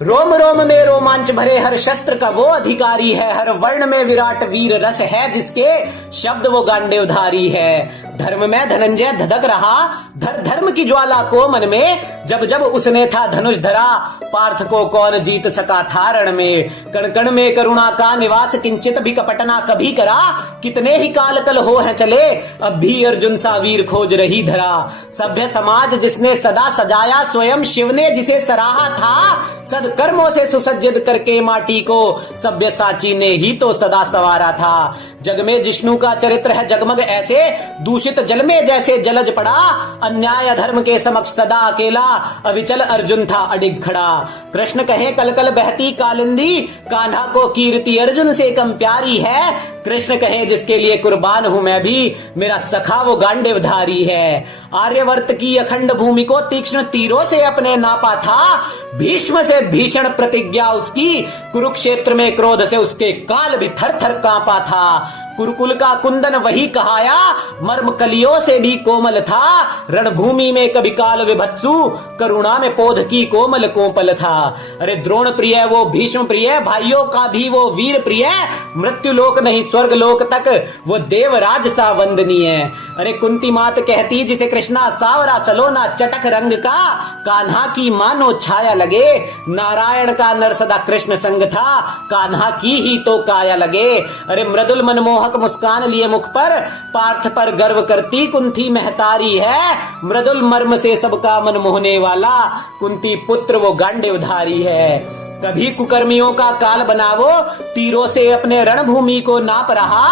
रोम रोम में रोमांच भरे हर शस्त्र का वो अधिकारी है, हर वर्ण में विराट वीर रस है जिसके शब्द वो गांडेवधारी है। धर्म में धनंजय धधक रहा, धर्म की ज्वाला को मन में, जब जब उसने था धनुष धरा, पार्थ को कौन जीत सका था रण में। कण कण में करुणा का निवास, किंचित भी कपट ना कभी करा, कितने ही काल कल हो हैं चले, अब भी अर्जुन सा वीर खोज रही धरा। सभ्य समाज जिसने सदा सजाया, स्वयं शिव ने जिसे सराहा था, सदकर्मों से सुसज्जित करके माटी को सभ्य साची ने ही तो सदा संवारा था। जग में जिष्णु का चरित्र है जगमग ऐसे, दूषित जल में जैसे जलज पड़ा, अन्याय धर्म के समक्ष सदा अकेला, अविचल अर्जुन था अडिग खड़ा। कृष्ण कहे कल कल बहती कालिंदी, कान्हा को कीर्ति अर्जुन से कम प्यारी है। कृष्ण कहे जिसके लिए कुर्बान हूं मैं भी, मेरा सखा वो गांडेवधारी है। आर्यवर्त की अखंड भूमि को तीक्ष्ण तीरों से अपने नापा था, भीष्म से भीषण प्रतिज्ञा उसकी, कुरुक्षेत्र में क्रोध से उसके काल भी थर थर कांपा था। कुरुकुल का कुंदन वही कहाया, मर्म कलियों से भी कोमल था, रणभूमि में कभी काल विभत्सु, करुणा में पोध की कोमल कोपल था। अरे द्रोण प्रिय वो भीष्म प्रिय, भाइयों का भी वो वीर प्रिय, मृत्यु लोक नहीं स्वर्ग लोक तक वो देवराज सा वंदनीय। अरे कुंती मात कहती जिसे कृष्णा सावरा सलोना चटक रंग का, कान्हा की मानो छाया लगे, नारायण का नर सदा कृष्ण संग था, कान्हा की ही तो काया लगे। अरे मृदुल मनमोहक मुस्कान लिए मुख पर, पार्थ पर गर्व करती कुंती महतारी है, मृदुल मर्म से सबका मन मोहने वाला, कुंती पुत्र वो गांडेवधारी है। कभी कुकर्मियों का काल बनावो, तीरों से अपने रणभूमि को नाप रहा,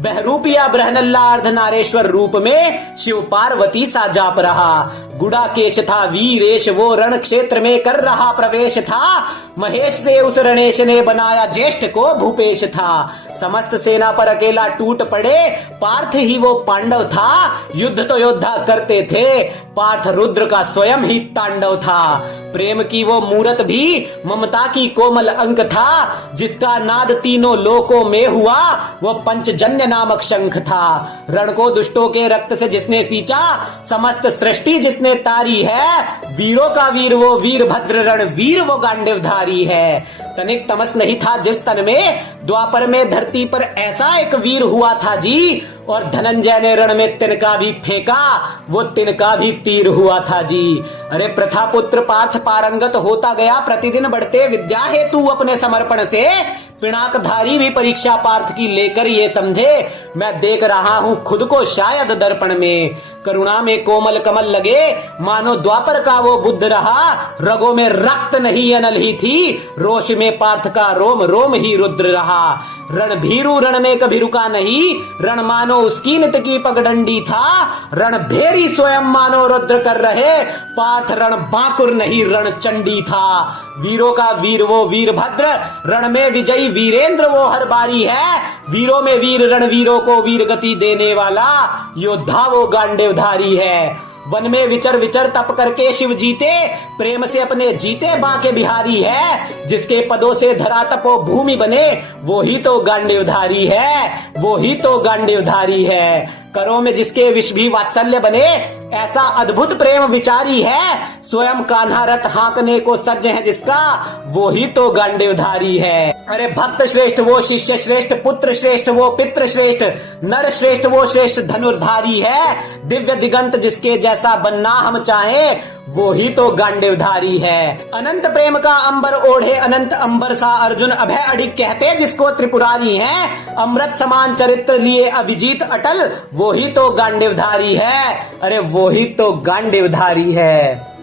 बहरूपिया ब्रहनल्ला अर्धनारेश्वर रूप में शिव पार्वती सा जाप रहा। गुड़ाकेश था वीरेश वो रण क्षेत्र में कर रहा प्रवेश था, महेश से उस रणेश ने बनाया ज्येष्ठ को भूपेश था। समस्त सेना पर अकेला टूट पड़े, पार्थ ही वो पांडव था, युद्ध तो योद्धा करते थे, पार्थ रुद्र का स्वयं ही तांडव था। प्रेम की वो मूरत भी ममता की कोमल अंक था, जिसका नाद तीनों लोकों में हुआ, वो पंचजन्य नामक शंख था। रण को दुष्टों के रक्त से जिसने सींचा, समस्त सृष्टि जिसने तारी है, वीरों का वीर वो वीरभद्र रणवीर वो गांडेवधारी है। तनिक तमस नहीं था जिस तन में, द्वापर में धरती पर ऐसा एक वीर हुआ था जी, और धनंजय ने रण में तिनका भी फेंका, वो तिनका भी तीर हुआ था जी। अरे प्रथा पुत्र पार्थ पारंगत होता गया, प्रतिदिन बढ़ते विद्या हेतु अपने समर्पण से, पिनाकधारी भी परीक्षा पार्थ की लेकर ये समझे, मैं देख रहा हूँ खुद को शायद दर्पण में। करुणा में कोमल कमल लगे, मानो द्वापर का वो बुद्ध रहा, रगों में रक्त नहीं अनल ही थी, रोष में पार्थ का रोम रोम ही रुद्र रहा। रण भीरू रण में कभी रुका नहीं, रण मानो उसकी नित की पगडंडी था, रण भेरी स्वयं मानो रुद्र कर रहे, पार्थ रण बांकुर नहीं रण चंडी था। वीरों का वीर वो वीरभद्र, रण में विजयी वीरेंद्र वो हर बारी है, वीरों में वीर रणवीरों को वीर गति देने वाला, योद्धा वो गांडेवधारी है। वन में विचर विचर तप करके शिव जीते, प्रेम से अपने जीते बांके बिहारी है, जिसके पदों से धरा तपो भूमि बने, वो ही तो गांडेवधारी है, वो ही तो गांडेवधारी है। करों में जिसके विष भी वात्सल्य बने, ऐसा अद्भुत प्रेम विचारी है, स्वयं कान्हा रथ हाँकने को सज्ज है जिसका, वो ही तो गांडेवधारी है। अरे भक्त श्रेष्ठ वो शिष्य श्रेष्ठ, पुत्र श्रेष्ठ वो पितृ श्रेष्ठ, नर श्रेष्ठ वो श्रेष्ठ धनुर्धारी है, दिव्य दिगंत जिसके जैसा बनना हम चाहे, वो ही तो गांडेवधारी है। अनंत प्रेम का अंबर ओढ़े अनंत अंबर सा अर्जुन अभय अडिग कहते जिसको त्रिपुरारी है, अमृत समान चरित्र लिए अभिजीत अटल, वो ही तो गांडेवधारी है। अरे वो ही तो गांडेवधारी है।